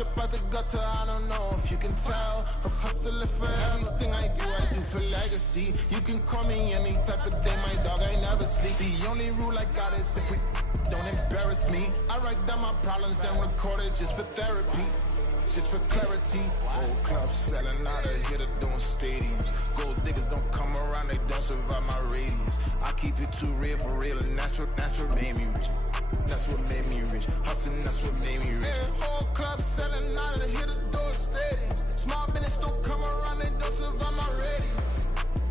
Fresh up out the gutter, I don't know if you can tell. I'm hustling for everything I do for legacy. You can call me any type of day, my dog, I never sleep. The only rule I got is if we don't embarrass me. I write down my problems, then record it just for therapy. Just for clarity. Old clubs selling out of here, doing stadiums. Gold diggers don't come around, they don't survive my radius. I keep it too real for real, and that's what made me rich. That's what made me rich. Hustling, that's what made me rich. Yeah, whole club selling out of here, the door stadiums. Small business don't come around, they don't survive my radius.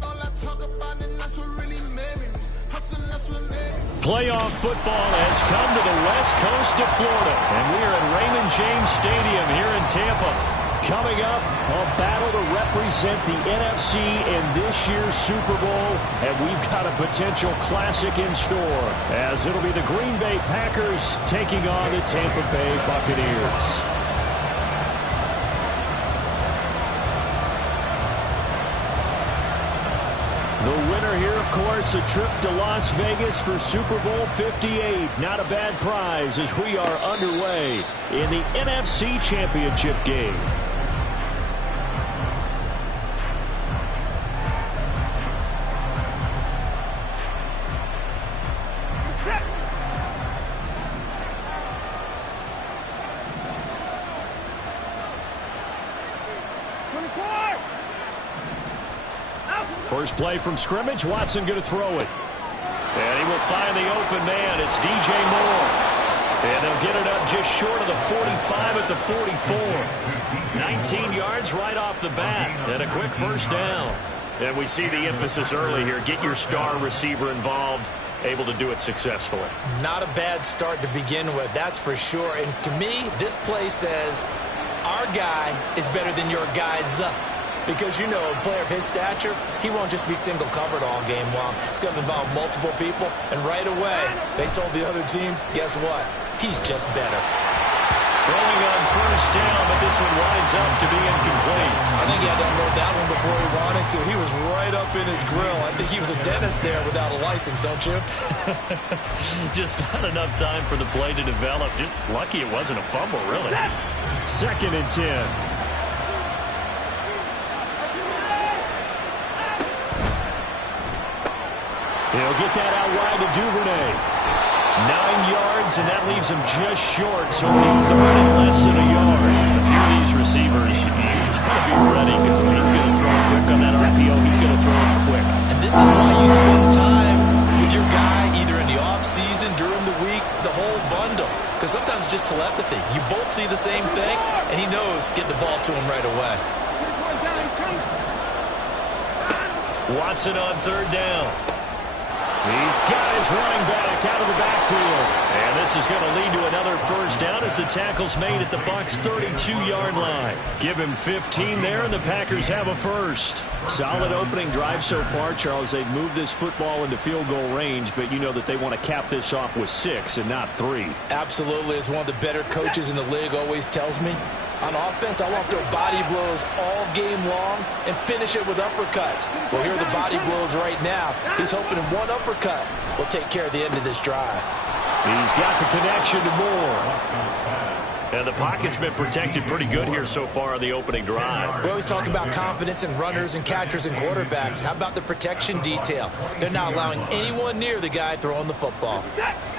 All I talk about, and that's what really made me rich. Hustling, that's what made me rich. Playoff football has come to the west coast of Florida, and we are at Raymond James Stadium here in Tampa. Coming up, a battle to represent the NFC in this year's Super Bowl, and we've got a potential classic in store, as it'll be the Green Bay Packers taking on the Tampa Bay Buccaneers. The winner here, of course, a trip to Las Vegas for Super Bowl 58. Not a bad prize as we are underway in the NFC Championship game. First play from scrimmage. Watson going to throw it. And he will find the open man. It's DJ Moore. And they'll get it up just short of the 45 at the 44. 19 yards right off the bat. And a quick first down. And we see the emphasis early here. Get your star receiver involved. Able to do it successfully. Not a bad start to begin with, that's for sure. And to me, this play says our guy is better than your guy's. Because, you know, a player of his stature, he won't just be single covered all game long. It's going to involve multiple people. And right away, they told the other team, guess what? He's just better. Throwing on first down, but this one winds up to be incomplete. I think he had to unload that one before he wanted to. He was right up in his grill. I think he was a dentist there without a license, don't you? Just not enough time for the play to develop. Just lucky it wasn't a fumble, really. 2nd and 10. He'll get that out wide to Duvernay. 9 yards, and that leaves him just short, so only 3rd and less than a yard. A few of these receivers, you got to be ready, because when he's going to throw it quick on that RPO, he's going to throw it quick. And this is why you spend time with your guy, either in the offseason, during the week, the whole bundle. Because sometimes just telepathy. You both see the same thing, and he knows get the ball to him right away. Watson on 3rd down. He's got his running back out of the backfield. And this is going to lead to another first down as the tackle's made at the Bucs' 32-yard line. Give him 15 there, and the Packers have a first. Solid opening drive so far, Charles. They've moved this football into field goal range, but you know that they want to cap this off with 6 and not 3. Absolutely. As one of the better coaches in the league always tells me, on offense, I want to throw body blows all game long and finish it with uppercuts. Well, here are the body blows right now. He's hoping in one uppercut will take care of the end of this drive. He's got the connection to Moore. And the pocket's been protected pretty good here so far on the opening drive. We always talk about confidence in runners and catchers and quarterbacks. How about the protection detail? They're not allowing anyone near the guy throwing the football.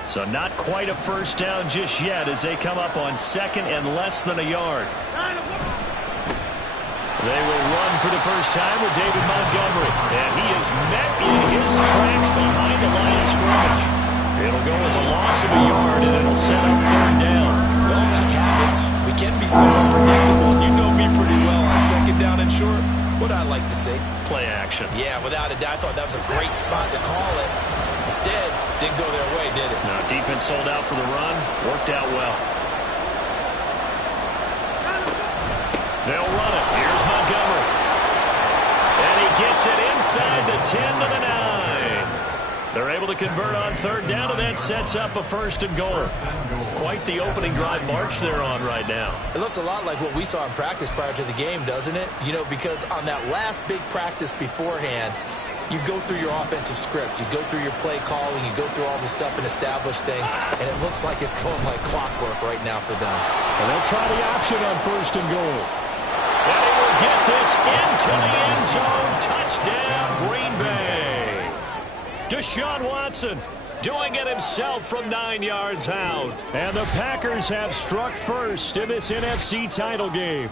So not quite a first down just yet as they come up on 2nd and less than a yard. They will run for the first time with David Montgomery. And he is met in his tracks behind the line of scrimmage. It'll go as a loss of a yard, and it'll set up 3rd down. We all have habits. We can be somewhat predictable, and you know me pretty well on 2nd down and short. What I like to say? Play action. Yeah, without a doubt. I thought that was a great spot to call it. Instead, didn't go their way, did it? No, defense sold out for the run. Worked out well. They'll run it. Here's Montgomery. And he gets it inside the 10 to the 9. They're able to convert on 3rd down, and that sets up a 1st and goal. Quite the opening drive march they're on right now. It looks a lot like what we saw in practice prior to the game, doesn't it? You know, because on that last big practice beforehand, you go through your offensive script. You go through your play calling. You go through all the stuff and establish things. And it looks like it's going like clockwork right now for them. And they'll try the option on 1st and goal. And he will get this into the end zone. Touchdown, Green Bay. Deshaun Watson doing it himself from 9 yards out. And the Packers have struck first in this NFC title game.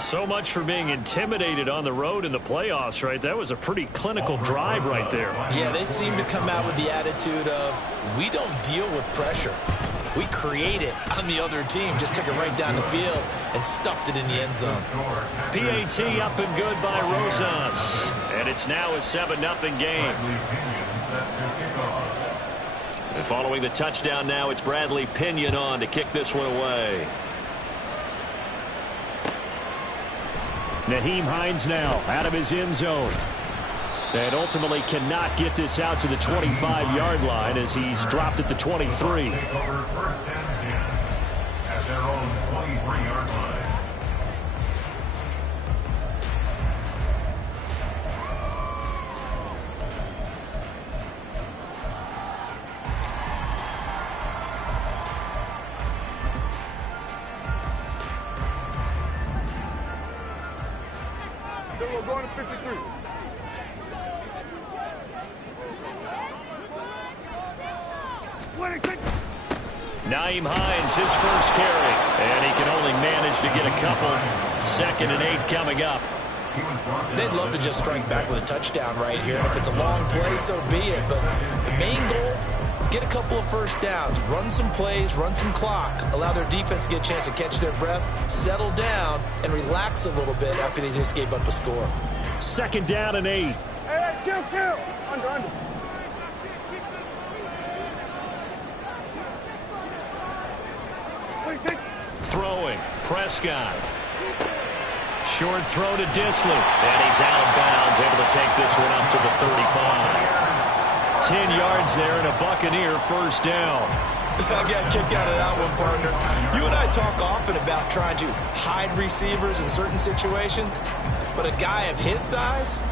So much for being intimidated on the road in the playoffs, right? That was a pretty clinical drive right there. Yeah, they seem to come out with the attitude of, we don't deal with pressure. We create it on the other team. Just took it right down the field and stuffed it in the end zone. PAT up and good by Rosas. And it's now a 7-0 game. And following the touchdown now, it's Bradley Pinion on to kick this one away. Nyheim Hines now out of his end zone. And ultimately cannot get this out to the 25-yard line as he's dropped at the 23. At their own 23-yard line. Going to 53. Nyheim Hines, his first carry. And he can only manage to get a couple. 2nd and 8 coming up. They'd love to just strike back with a touchdown right here. And if it's a long play, so be it. But the main goal, get a couple of first downs, run some plays, run some clock, allow their defense to get a chance to catch their breath, settle down, and relax a little bit after they just gave up a score. 2nd down and 8. Hey, kill. Under. Throwing, Prescott. Short throw to Disley. And he's out of bounds, able to take this one up to the 35. 10 yards there and a Buccaneer first down. I got a kick out of that one, partner. You and I talk often about trying to hide receivers in certain situations, but a guy of his size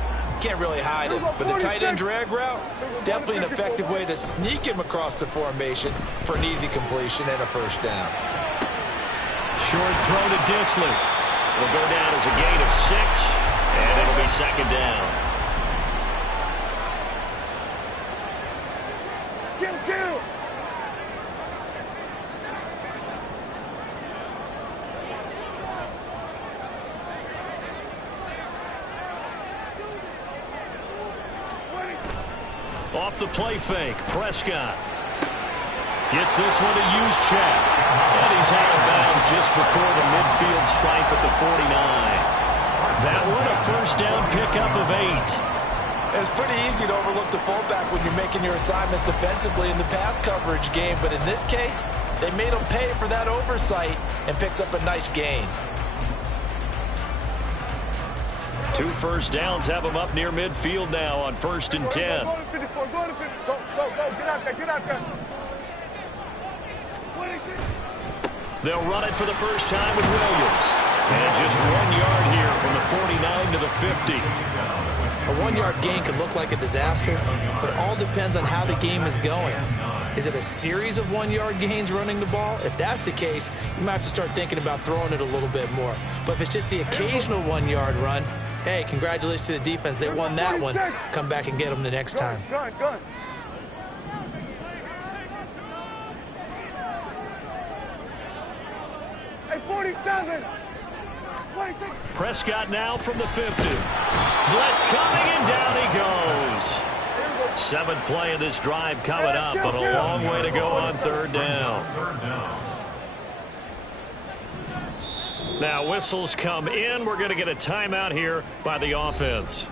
can't really hide him. But the tight end drag route, definitely an effective way to sneak him across the formation for an easy completion and a first down. Short throw to Disley. Will go down as a gain of 6, and it'll be 2nd down. Kill. Off the play fake, Prescott gets this one to Juszczyk. And he's out of bounds just before the midfield stripe at the 49. That one a first down pickup of 8. It's pretty easy to overlook the fullback when you're making your assignments defensively in the pass coverage game. But in this case, they made him pay for that oversight and picks up a nice gain. 2 first downs have him up near midfield now on 1st and 10. Go to 54. Go. Get out there. They'll run it for the first time with Williams. And just 1 yard here from the 49 to the 50. A 1-yard gain could look like a disaster, but it all depends on how the game is going. Is it a series of 1-yard gains running the ball? If that's the case, you might have to start thinking about throwing it a little bit more. But if it's just the occasional 1-yard run, hey, congratulations to the defense. They won that one. Come back and get them the next time. Gun. Hey, 47. Prescott now from the 50. Blitz coming, and down he goes. 7th play of this drive coming up, but a long way to go on 3rd down. Now whistles come in. We're going to get a timeout here by the offense.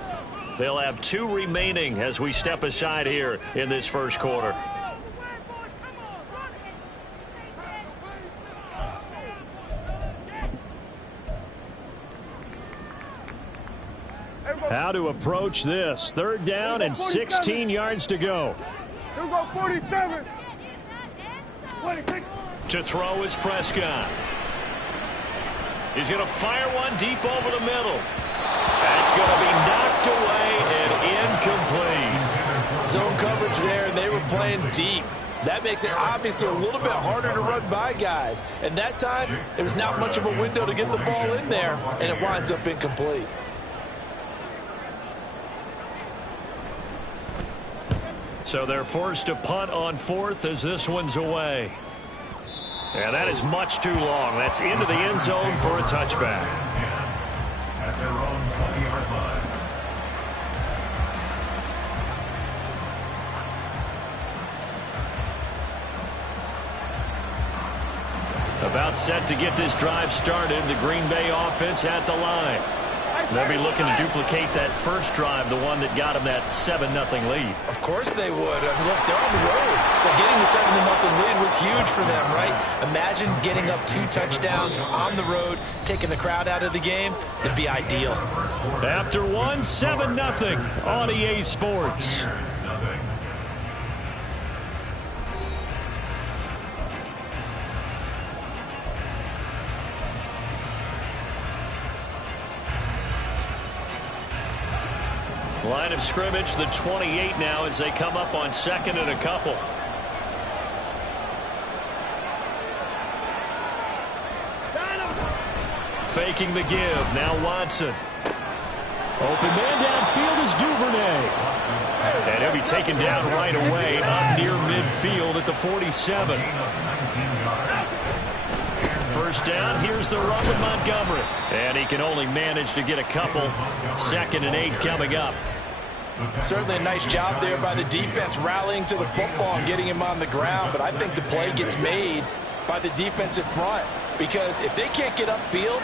They'll have 2 remaining as we step aside here in this first quarter. How to approach this. 3rd down and 16 yards to go. 47. To throw is Prescott. He's going to fire one deep over the middle. That's going to be knocked away and incomplete. Zone coverage there, and they were playing deep. That makes it obviously a little bit harder to run by guys. And that time, there was not much of a window to get the ball in there, and it winds up incomplete. So they're forced to punt on fourth as this one's away. And that is much too long. That's into the end zone for a touchback. At their own 20-yard line. About set to get this drive started. The Green Bay offense at the line. They'll be looking to duplicate that first drive, the one that got them that 7-0 lead. Of course they would. I mean, look, they're on the road. So getting the 7-0 lead was huge for them, right? Imagine getting up 2 touchdowns on the road, taking the crowd out of the game. That'd be ideal. After one, 7-0 on EA Sports. Line of scrimmage, the 28 now as they come up on second and a couple. Faking the give. Now Watson. Open man downfield is Duvernay. And he'll be taken down right away up near midfield at the 47. First down, here's the run with Montgomery. And he can only manage to get a couple. 2nd and 8 coming up. Certainly a nice job there by the defense rallying to the football and getting him on the ground. But I think the play gets made by the defensive front. Because if they can't get upfield,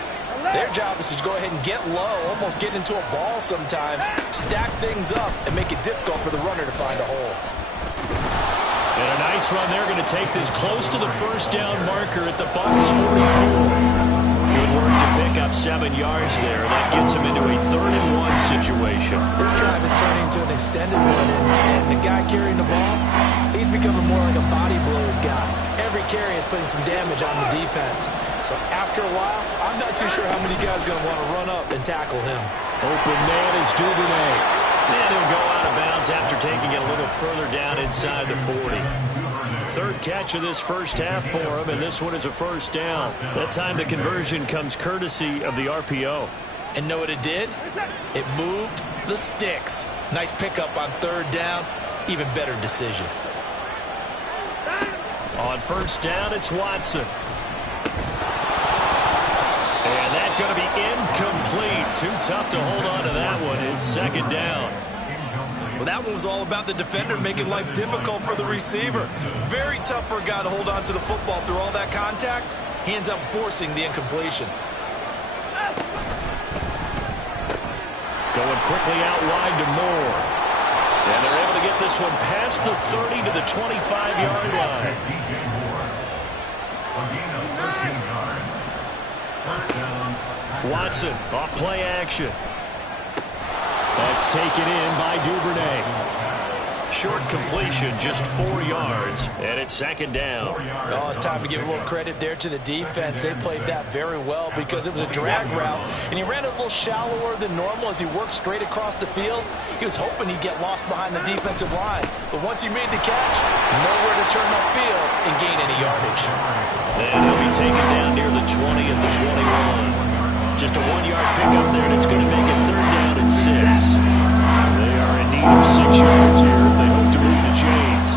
their job is to go ahead and get low, almost get into a ball sometimes, stack things up, and make it difficult for the runner to find a hole. And a nice run. They're going to take this close to the first down marker at the Bucs 44. Good work to pick up 7 yards there. That gets him into a 3rd and 1 situation. This drive is turning into an extended one, and the guy carrying the ball, he's becoming more like a body blows guy. Every carry is putting some damage on the defense. So after a while, I'm not too sure how many guys are going to want to run up and tackle him. Open man is Duvernay. And he'll go out of bounds after taking it a little further down inside the 40. 3rd catch of this first half for him, and this one is a first down. That time the conversion comes courtesy of the RPO. And know what it did? It moved the sticks. Nice pickup on 3rd down. Even better decision. On first down, it's Watson. And that's going to be incomplete. Too tough to hold on to that one. It's 2nd down. Well, that one was all about the defender making life difficult for the receiver. Very tough for a guy to hold on to the football through all that contact. He ends up forcing the incompletion. Going quickly out wide to Moore. And they're able to get this one past the 30 to the 25-yard line. Watson off play action. That's taken in by Duvernay. Short completion, just 4 yards, and it's 2nd down. Oh, it's time to give a little credit there to the defense. They played that very well because it was a drag route, and he ran a little shallower than normal as he worked straight across the field. He was hoping he'd get lost behind the defensive line, but once he made the catch, nowhere to turn upfield and gain any yardage. And he'll be taken down near the 20 at the 21. Just a 1-yard pickup there, and it's going to make it 3rd down and 6. They are in need of 6 yards here if they hope to move the chains.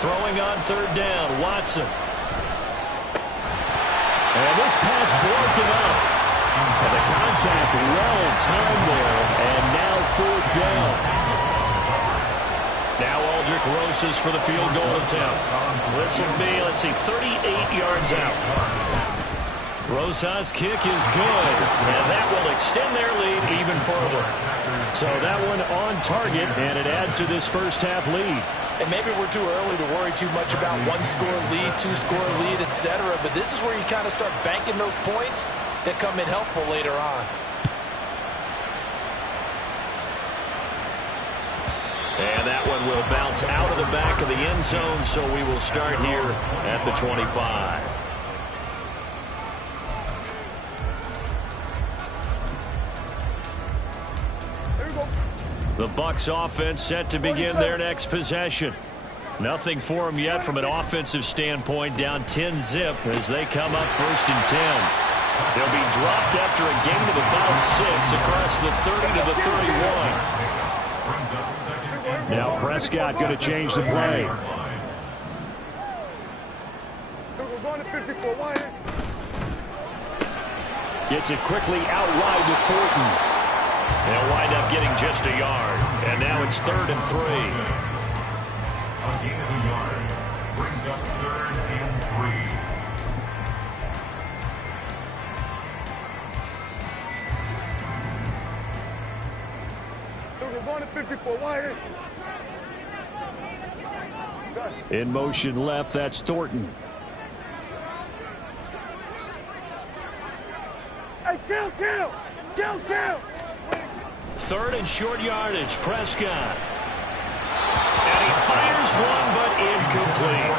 Throwing on 3rd down, Watson. And this pass broken up. And the contact well timed there, and now 4th down. Now Aldrich Rosas for the field goal attempt. This will be, 38 yards out. Rosas' kick is good, and that will extend their lead even further. So that one on target, and it adds to this first half lead. And maybe we're too early to worry too much about 1-score lead, 2-score lead, etc. But this is where you kind of start banking those points that come in helpful later on. And that one will bounce gets out of the back of the end zone, so we will start here at the 25. The Bucs offense set to begin their next possession. Nothing for them yet from an offensive standpoint, down 10-zip as they come up 1st and 10. They'll be dropped after a gain of about 6 across the 30 to the 31. Now Prescott going to change the play. Gets it quickly out wide to Thornton. They'll wind up getting just a yard. And now it's 3rd and 3. A gain of a yard brings up 3rd and 3. In motion left, that's Thornton. Hey, kill! 3rd and short yardage, Prescott. And he fires one, but incomplete.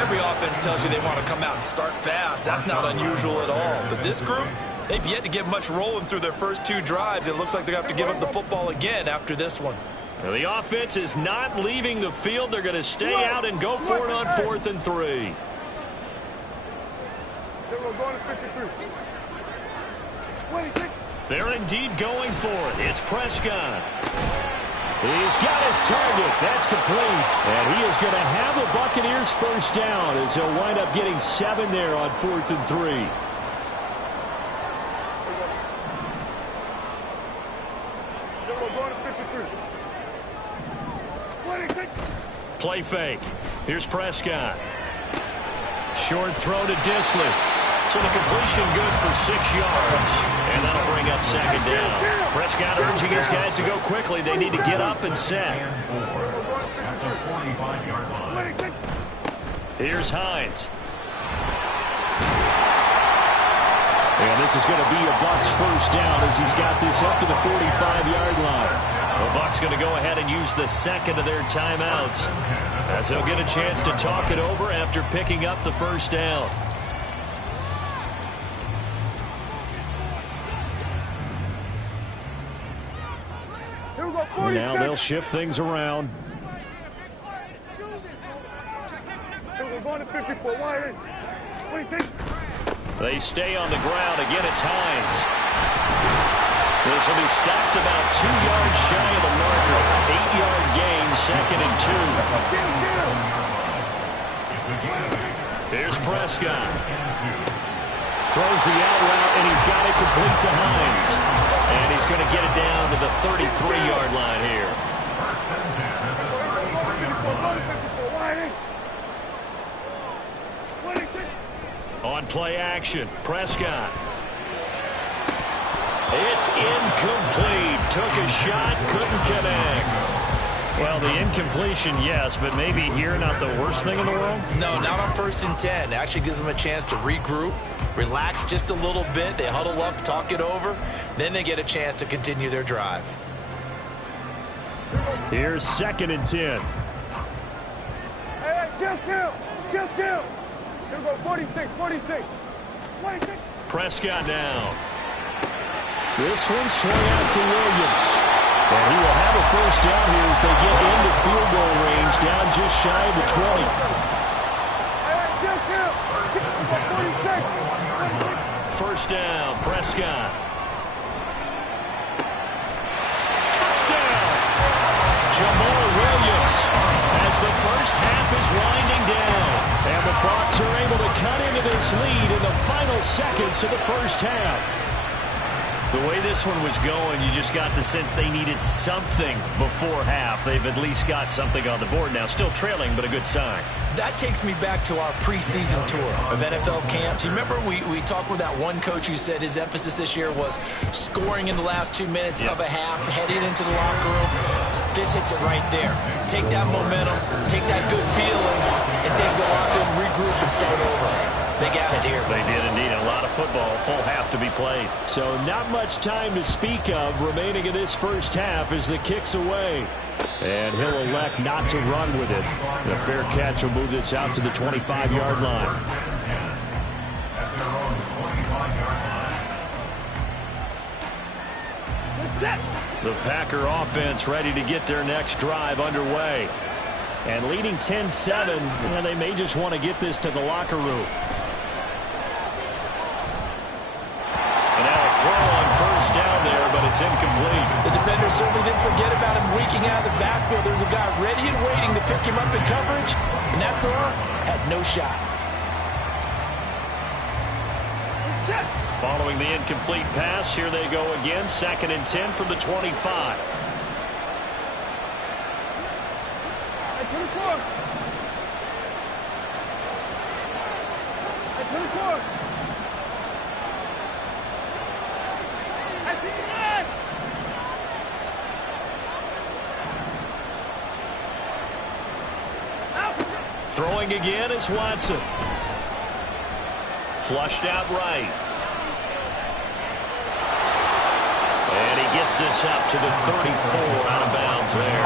Every offense tells you they want to come out and start fast. That's not unusual at all. But this group, they've yet to get much rolling through their first 2 drives. It looks like they're going to have to give up the football again after this one. Well, the offense is not leaving the field. They're going to stay out and go for it on 4th and 3. They're indeed going for it. It's Prescott. He's got his target. That's complete. And he is going to have the Buccaneers first down as he'll wind up getting 7 there on 4th and 3. Play fake. Here's Prescott. Short throw to Disley. So the completion good for 6 yards. And that'll bring up 2nd down. Prescott urging his guys to go quickly. They need to get up and set. Here's Hines. And this is going to be a Bucs first down as he's got this up to the 45-yard line. The Bucs going to go ahead and use the 2nd of their timeouts as they'll get a chance to talk it over after picking up the first down. And now they'll shift things around. They stay on the ground. Again, it's Hines. This will be stopped about 2 yards shy of the marker. 8-yard gain, 2nd and 2. Here's Prescott. Throws the out route, and he's got it complete to Hines. And he's going to get it down to the 33-yard line here. On play action, Prescott. It's incomplete. Took a shot, couldn't connect. Well, the incompletion, yes, but maybe here not the worst thing in the world? No, not on 1st and 10. It actually gives them a chance to regroup, relax just a little bit. They huddle up, talk it over. Then they get a chance to continue their drive. Here's 2nd and 10. Hey, kill. Go 46. Prescott down. This one swung out to Williams. And he will have a first down here as they get into field goal range, down just shy of the 20. First down, Prescott. Touchdown! Jamal Williams as the first half is winding down. And the Bucs are able to cut into this lead in the final seconds of the first half. The way this one was going, you just got the sense they needed something before half. They've at least got something on the board now. Still trailing, but a good sign. That takes me back to our preseason tour of NFL camps. You remember we talked with that one coach who said his emphasis this year was scoring in the last 2 minutes of a half, heading into the locker room. This hits it right there. Take that momentum, take that good feeling, and take the locker room, regroup, and start over. They got it here. They did indeed. A lot of football, full half to be played. So not much time to speak of remaining in this first half as the kick's away. And he'll elect not to run with it. The fair catch will move this out to the 25-yard line. At their own 25-yard line. The Packer offense ready to get their next drive underway. And leading 10-7, and they may just want to get this to the locker room. And now a throw on first down there, but it's incomplete. The defender certainly didn't forget about him leaking out of the backfield. There's a guy ready and waiting to pick him up in coverage, and that throw had no shot. Following the incomplete pass, here they go again. 2nd and 10 from the 25. Throwing again is Watson. Flushed out right. And he gets this up to the 34 out of bounds there.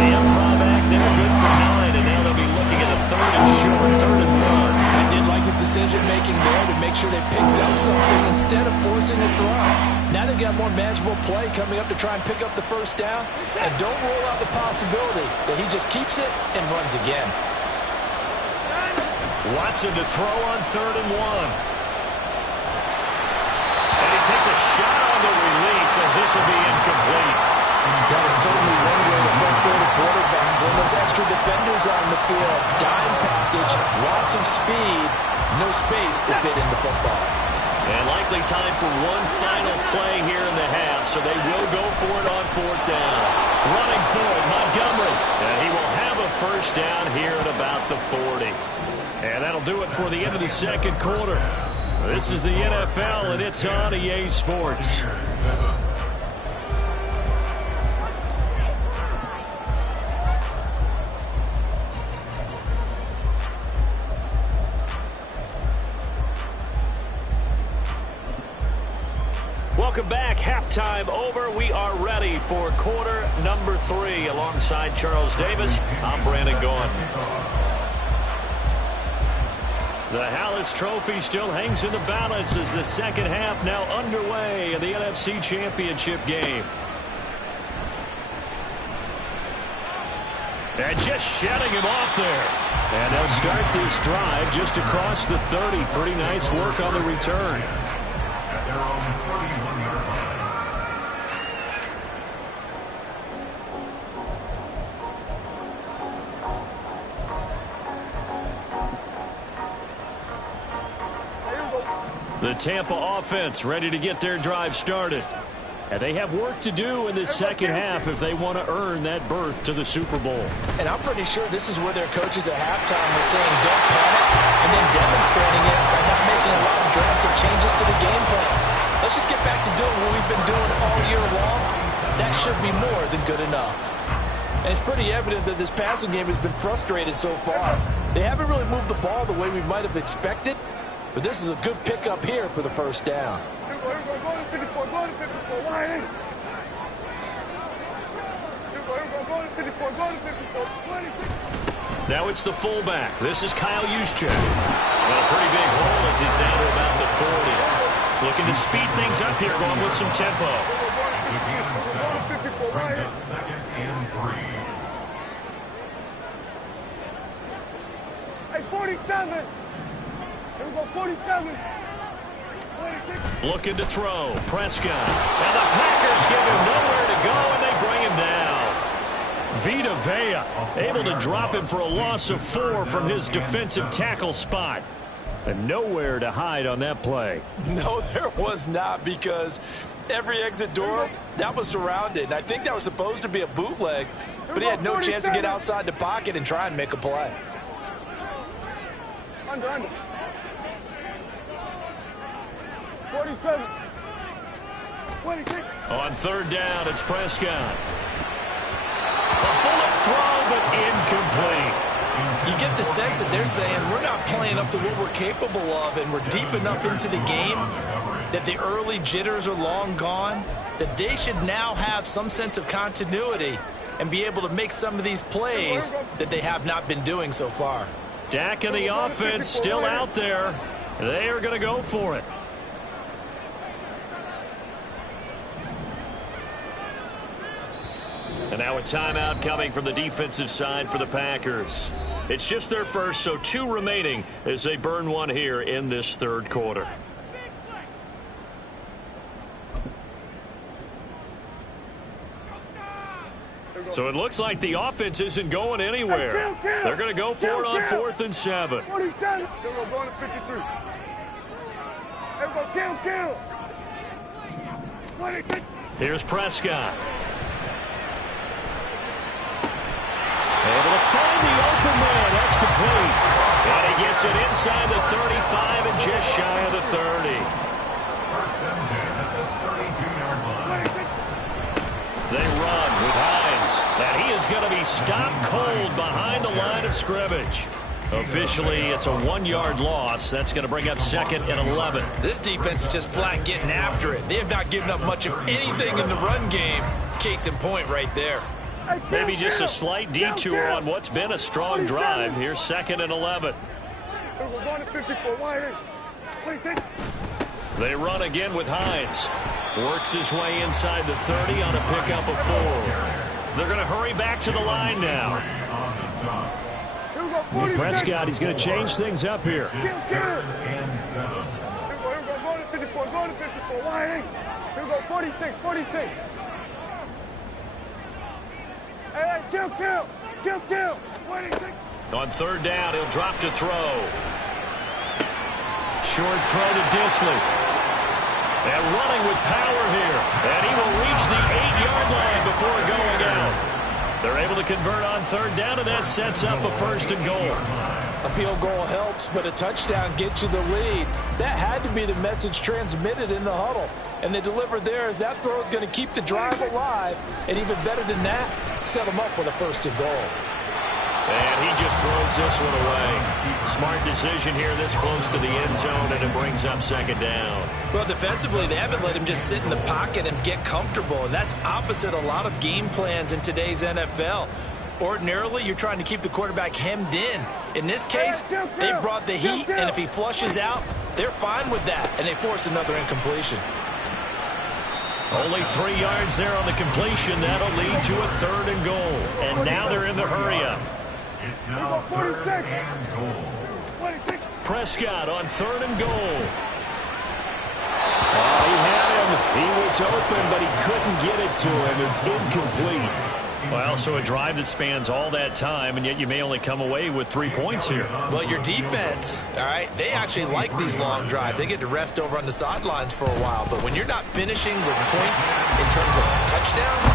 The improv act there, good for 9, and now they'll be looking at a 3rd and short, 3rd and 1. I did like his decision-making there to make sure they picked up something instead of forcing a throw. Now they've got more manageable play coming up to try and pick up the first down, and don't rule out the possibility that he just keeps it and runs again. Watson to throw on 3rd and 1. And he takes a shot on the release as this will be incomplete. That is certainly one way to frustrate a quarterback. When those extra defenders on the field, dime package, lots of speed, no space to fit in the football. And likely time for one final play here in the half, so they will go for it on 4th down. Running for it, Montgomery. And he will have a first down here at about the 40. And that'll do it for the end of the 2nd quarter. This is the NFL, and it's on EA Sports. Welcome back. Halftime over. We are ready for quarter number 3. Alongside Charles Davis, I'm Brandon Gaughan. The Hallis Trophy still hangs in the balance as the 2nd half now underway in the NFC Championship game. And just shutting him off there. And they'll start this drive just across the 30. Pretty nice work on the return. At their own 31-yard line. The Tampa offense ready to get their drive started. And they have work to do in this 2nd half if they want to earn that berth to the Super Bowl. And I'm pretty sure this is where their coaches at halftime were saying don't panic and then demonstrating it by not making a lot of drastic changes to the game plan. Let's just get back to doing what we've been doing all year long. That should be more than good enough. And it's pretty evident that this passing game has been frustrated so far. They haven't really moved the ball the way we might have expected. But this is a good pickup here for the first down. Now it's the fullback. This is Kyle Juszczyk. And a pretty big hole as he's down to about the 40. Looking to speed things up here, going with some tempo. It's a game 7. Brings up 2nd and 3. Hey, 47. Here we go, 47. Looking to throw. Prescott. And the Packers give him nowhere to go, and they bring him down. Vita Vea able to drop him for a loss of 4 from his defensive tackle spot. And nowhere to hide on that play. No, there was not, because every exit door, that was surrounded. And I think that was supposed to be a bootleg, but he had no chance to get outside the pocket and try and make a play. Under. 47. 26. On 3rd down, it's Prescott. A bullet throw, but incomplete. You get the sense that they're saying we're not playing up to what we're capable of, and we're deep enough into the game that the early jitters are long gone, that they should now have some sense of continuity and be able to make some of these plays that they have not been doing so far. Dak and the offense still out there. They are going to go for it. And now a timeout coming from the defensive side for the Packers. It's just their first, so 2 remaining as they burn one here in this third quarter. So it looks like the offense isn't going anywhere. They're going to go for it on 4th and 7. 47. We're going to 53. Everybody kill. 26. Here's Prescott. Able to find the open man. That's complete. And he gets it inside the 35 and just shy of the 30. First and 10 at the 32-yard line. They run with Hines. And he is going to be stopped cold behind the line of scrimmage. Officially, it's a 1-yard loss. That's going to bring up 2nd and 11. This defense is just flat getting after it. They have not given up much of anything in the run game. Case in point right there. Maybe just a slight detour on what's been a strong drive. Here's 2nd and 11. We're going to 54. 26. They run again with Hines. Works his way inside the 30 on a pickup of 4. They're going to hurry back to the line now. Prescott, he's going to change things up here. Here we go to 54. Go to 54. 18. Here we go 46. 46. Hey, kill. 26. On 3rd down, he'll drop to throw. Short throw to Disley. And running with power here. And he will reach the 8-yard line before going out. They're able to convert on 3rd down, and that sets up a 1st and goal. A field goal helps, but a touchdown gets you the lead. That had to be the message transmitted in the huddle. And they delivered there as that throw is going to keep the drive alive. And even better than that, set them up with a 1st and goal. And he just throws this one away. Smart decision here this close to the end zone, and it brings up 2nd down. Well, defensively, they haven't let him just sit in the pocket and get comfortable, and that's opposite a lot of game plans in today's NFL. Ordinarily, you're trying to keep the quarterback hemmed in. In this case, they brought the heat, and if he flushes out, they're fine with that, and they force another incompletion. Only 3 yards there on the completion. That'll lead to a 3rd and goal. And now they're in the hurry-up. It's now 3rd and goal. Prescott on 3rd and goal. Oh, he had him. He was open, but he couldn't get it to him. It's incomplete. Well, so a drive that spans all that time, and yet you may only come away with 3 points here. Well, your defense, all right, they actually like these long drives. They get to rest over on the sidelines for a while. But when you're not finishing with points in terms of touchdowns,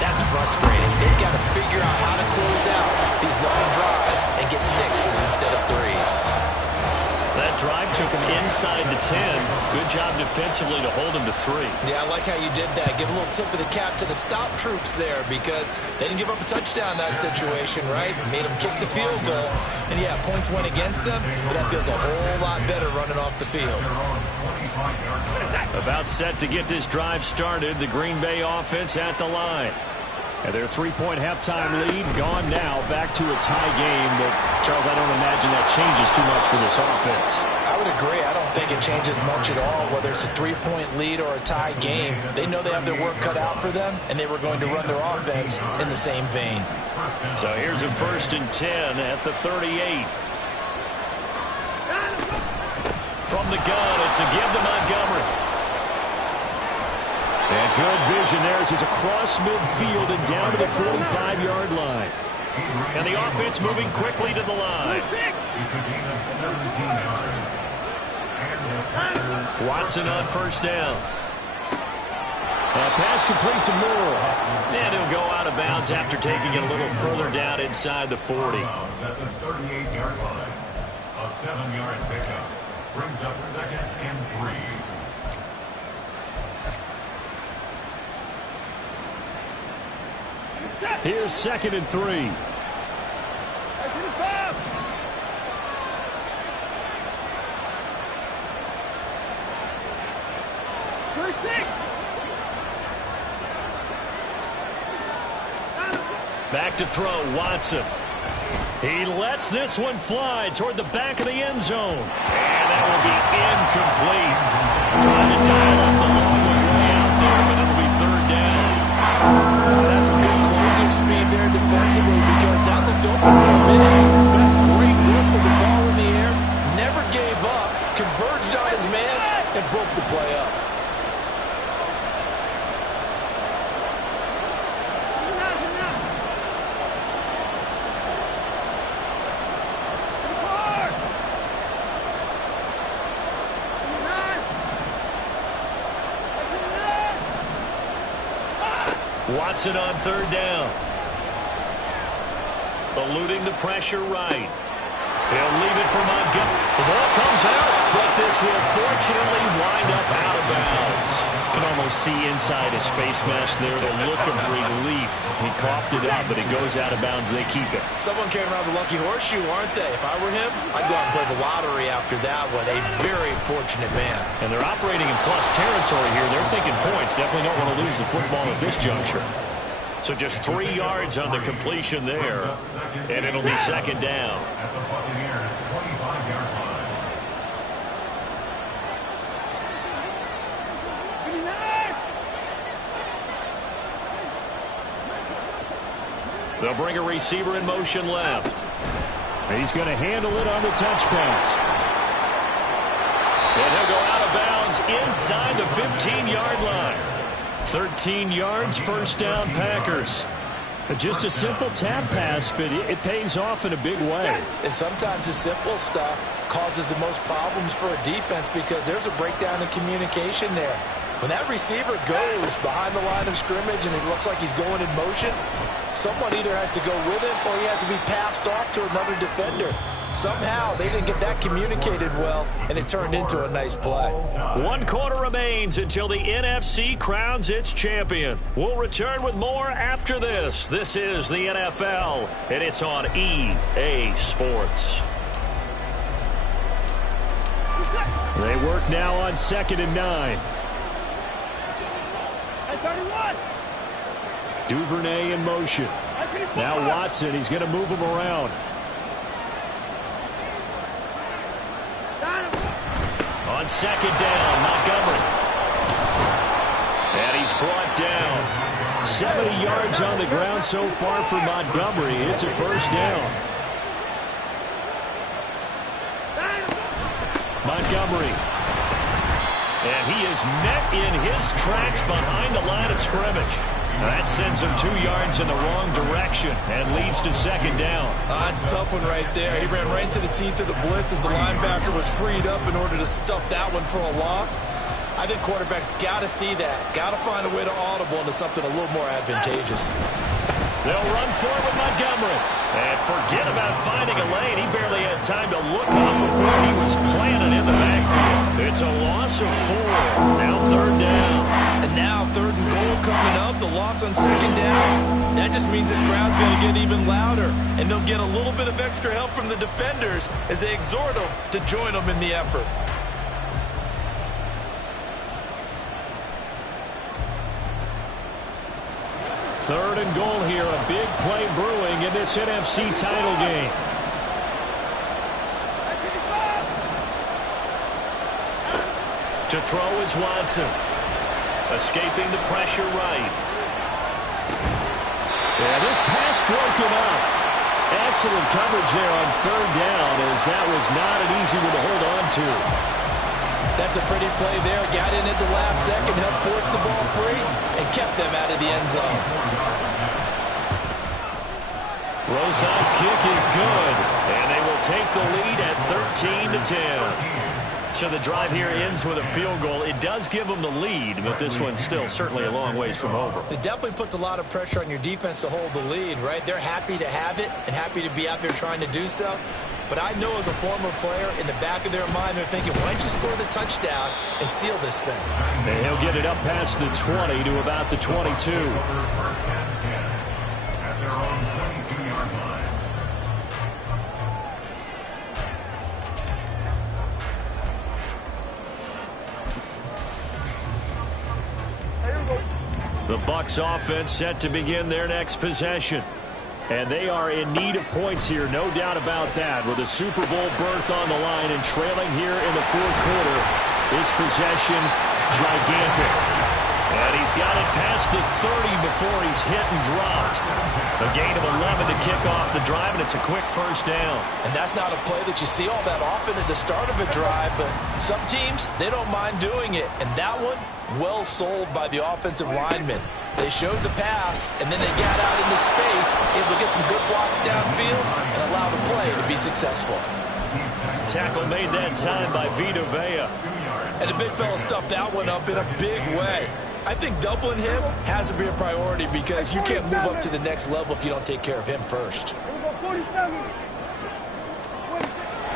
that's frustrating. They've got to figure out how to close out these long drives and get 6s instead of 3s. That drive took him inside the 10. Good job defensively to hold him to 3. Yeah, I like how you did that. Give a little tip of the cap to the stop troops there because they didn't give up a touchdown in that situation, right? Made them kick the field goal. And, yeah, points went against them, but that feels a whole lot better running off the field. About set to get this drive started, the Green Bay offense at the line. And their 3-point halftime lead gone now, back to a tie game. But, Charles, I don't imagine that changes too much for this offense. I would agree. I don't think it changes much at all, whether it's a 3-point lead or a tie game. They know they have their work cut out for them, and they were going to run their offense in the same vein. So here's a 1st and 10 at the 38. From the gun, it's a give to Montgomery. And good vision there as he's across midfield and down to the 45-yard line. And the offense moving quickly to the line. Watson on 1st down. Pass complete to Moore. And he'll go out of bounds after taking it a little further down inside the 40. At the 38-yard line, a 7-yard pickup brings up 2nd and 3. Here's 2nd and 3. to throw, Watson. He lets this one fly toward the back of the end zone. And that will be incomplete. Trying to dial up the long one way out there, but it'll be third down. That's some good closing speed there defensively because that looked open for a minute. That's great work with the ball in the air. Never gave up. Converged on his man and broke the play up. Watson on third down. Eluding the pressure right. He'll leave it for Montgomery. The ball comes out, but this will fortunately wind up out of bounds. You can almost see inside his face mask there the look of relief. He coughed it out, but it goes out of bounds. They keep it. Someone came around the lucky horseshoe, aren't they? If I were him, I'd go out and play the lottery after that one. A very fortunate man. And they're operating in plus territory here. They're thinking points. Definitely don't want to lose the football at this juncture. So just 3 yards on the completion there, and it'll be second down. At the Buccaneers' 25-yard line. They'll bring a receiver in motion left. He's going to handle it on the touch pass. And he'll go out of bounds inside the 15-yard line. 13 yards, first down, Packers. Just a simple tap pass, but it pays off in a big way. And sometimes the simple stuff causes the most problems for a defense because there's a breakdown in communication there. When that receiver goes behind the line of scrimmage and it looks like he's going in motion, someone either has to go with him or he has to be passed off to another defender. Somehow they didn't get that communicated well, and it turned into a nice play. 1 quarter remains until the NFC crowns its champion. We'll return with more after this. This is the NFL, and it's on EA Sports. They work now on 2nd and 9. Duvernay in motion. Now Watson, he's going to move him around. On 2nd down, Montgomery. And he's brought down. 70 yards on the ground so far for Montgomery. It's a first down. Montgomery. And he is met in his tracks behind the line of scrimmage. That sends him 2 yards in the wrong direction and leads to 2nd down. That's a tough one right there. He ran right into the teeth of the blitz as the linebacker was freed up in order to stuff that one for a loss. I think quarterbacks got to see that. Got to find a way to audible into something a little more advantageous. They'll run for it with Montgomery. And forget about finding a lane. He barely had time to look up before he was planted in the backfield. It's a loss of 4. Now 3rd down. And now 3rd and goal coming up. The loss on 2nd down. That just means this crowd's going to get even louder. And they'll get a little bit of extra help from the defenders as they exhort them to join them in the effort. Third and goal here. A big play brewing in this NFC title game. To throw is Watson. Escaping the pressure right. Yeah, this pass broken up. Excellent coverage there on 3rd down as that was not an easy one to hold on to. That's a pretty play there. Got in at the last second, helped force the ball free, and kept them out of the end zone. Rosa's kick is good, and they will take the lead at 13-10. So the drive here ends with a field goal. It does give them the lead, but this one's still certainly a long ways from over. It definitely puts a lot of pressure on your defense to hold the lead, right? They're happy to have it and happy to be out there trying to do so. But I know as a former player, in the back of their mind, they're thinking, why don't you score the touchdown and seal this thing? And he'll get it up past the 20 to about the 22. At their own 22-yard line. The Bucs offense set to begin their next possession. And they are in need of points here, no doubt about that. With a Super Bowl berth on the line and trailing here in the fourth quarter, this possession gigantic. And he's got it past the 30 before he's hit and dropped. A gain of 11 to kick off the drive, and it's a quick first down. And that's not a play that you see all that often at the start of a drive, but some teams, they don't mind doing it. And that one, well sold by the offensive lineman. They showed the pass, and then they got out into space, able to get some good blocks downfield, and allow the play to be successful. Tackle made that time by Vita Vea. And the big fella stuffed that one up in a big way. I think doubling him has to be a priority because you can't move up to the next level if you don't take care of him first.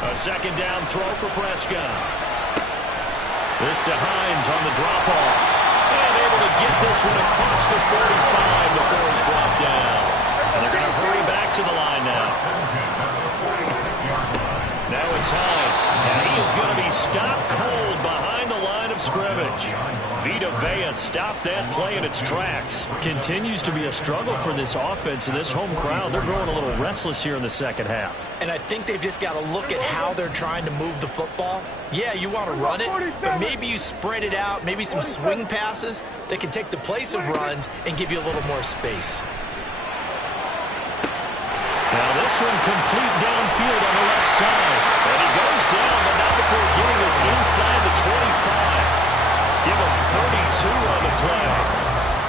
A second down throw for Prescott. This to Hines on the drop-off. And able to get this one across the 45 before he's brought down. And they're going to hurry back to the line now. Now it's Hines. And he is going to be stopped cold behind the line of scrimmage. Vita Vea stopped that play in its tracks. Continues to be a struggle for this offense and this home crowd. They're growing a little restless here in the second half. And I think they've just got to look at how they're trying to move the football. Yeah, you want to run it, but maybe you spread it out, maybe some swing passes that can take the place of runs and give you a little more space. Now this one complete downfield on the left side. And he goes down, but not before getting us inside the 25. Give him 32 on the play.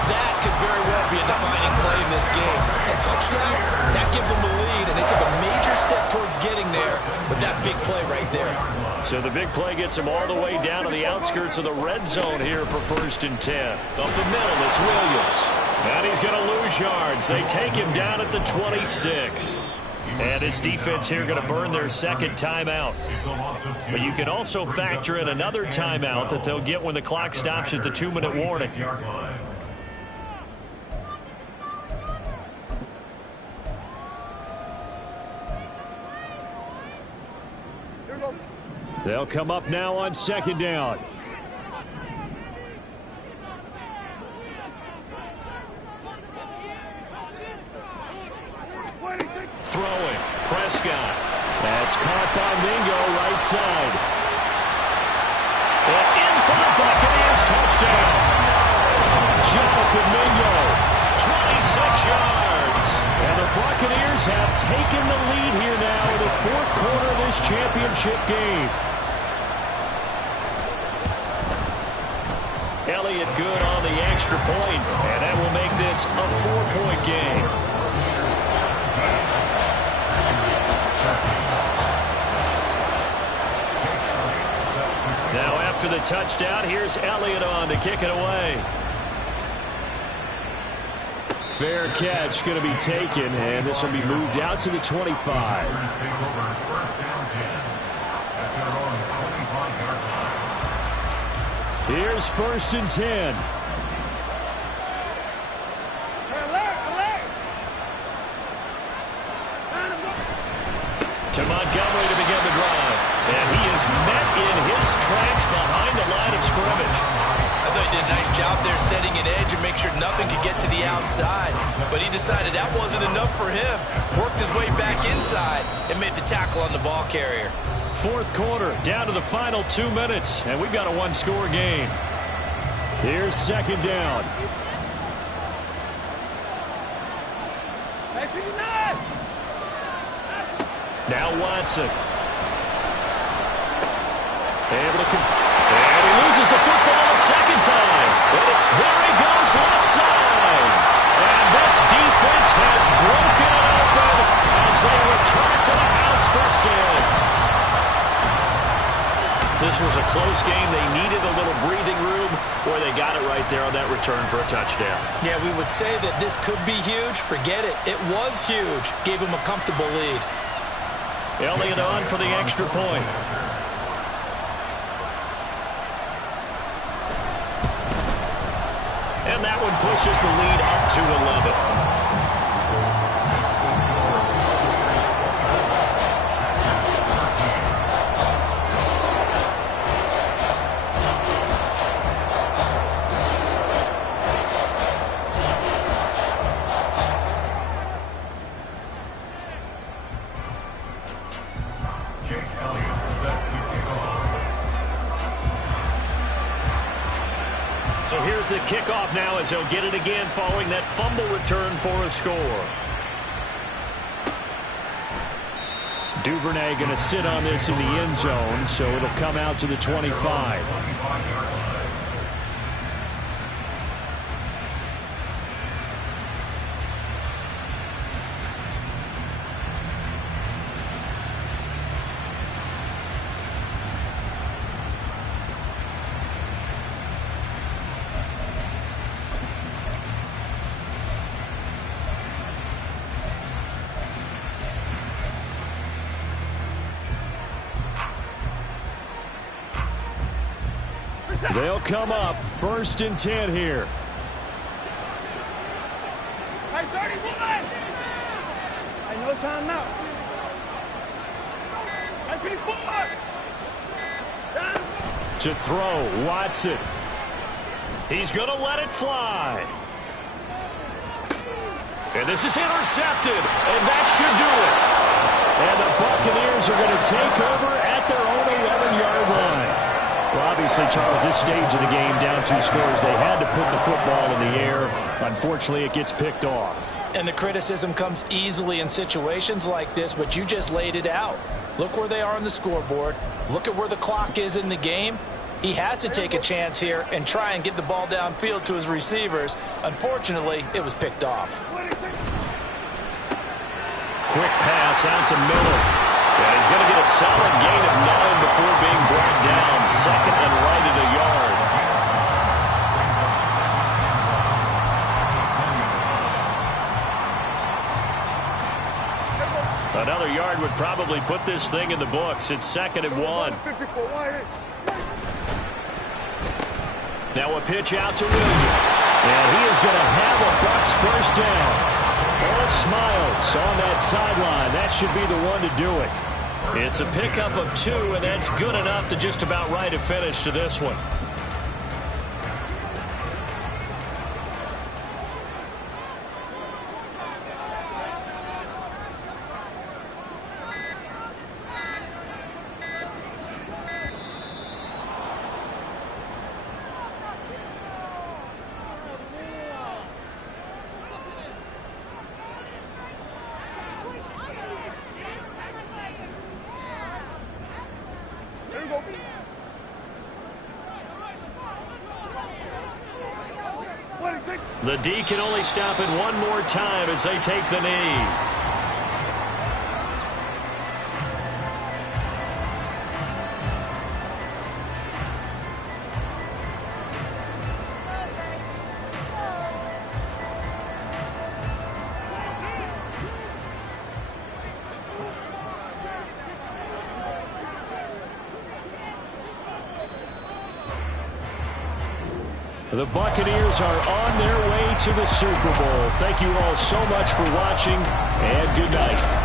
That could very well be a defining play in this game. A touchdown, that gives them the lead, and they took a major step towards getting there with that big play right there. So the big play gets him all the way down to the outskirts of the red zone here for 1st and 10. Up the middle, it's Williams. And he's going to lose yards. They take him down at the 26. And his defense here going to burn their second timeout. But you can also factor in another timeout that they'll get when the clock stops at the 2-minute warning. They'll come up now on 2nd down. Throwing. Prescott. That's caught by Mingo, right side. And in for the Buccaneers, touchdown. Jonathan Mingo, 26 yards. And the Buccaneers have taken the lead here now in the fourth quarter of this championship game. Elliott good on the extra point, and that will make this a 4-point game. Now after the touchdown, here's Elliott on to kick it away. Fair catch going to be taken, and this will be moved out to the 25. Here's 1st and 10. To Montgomery to begin the drive. And he is met in his tracks behind the line of scrimmage. I thought he did a nice job there setting an edge and make sure nothing could get to the outside. But he decided that wasn't enough for him. Worked his way back inside and made the tackle on the ball carrier. Fourth quarter, down to the final 2 minutes, and we've got a one-score game. Here's 2nd down. Now Watson. Able to and he loses the football a second time. There he goes, left side. And this defense has broken it open as they return to the house for 6. This was a close game. They needed a little breathing room, or they got it right there on that return for a touchdown. Yeah, we would say that this could be huge. Forget it. It was huge. Gave him a comfortable lead. Elliott on for the extra point. And that one pushes the lead up to 11. So here's the kickoff now as he'll get it again following that fumble return for a score. Duvernay going to sit on this in the end zone, so it'll come out to the 25. They'll come up 1st and 10 here. Hey, 31! Hey, no timeout. Hey, P4! To throw, Watson. He's going to let it fly. And this is intercepted, and that should do it. And the Buccaneers are going to take over at their own 11-yard line. Well, obviously, Charles, this stage of the game, down 2 scores, they had to put the football in the air. Unfortunately, it gets picked off. And the criticism comes easily in situations like this, but you just laid it out. Look where they are on the scoreboard. Look at where the clock is in the game. He has to take a chance here and try and get the ball downfield to his receivers. Unfortunately, it was picked off. Quick pass out to Miller. And he's going to get a solid gain of 9 before being brought down. 2nd and right at a yard. Another yard would probably put this thing in the books. It's 2nd and 1. Now a pitch out to Williams. And he is going to have a Bucs 1st down. All smiles on that sideline. That should be the one to do it. It's a pickup of 2, and that's good enough to just about write a finish to this one. The D can only stop it one more time as they take the knee. The Buccaneers are on their way to the Super Bowl. Thank you all so much for watching, and good night.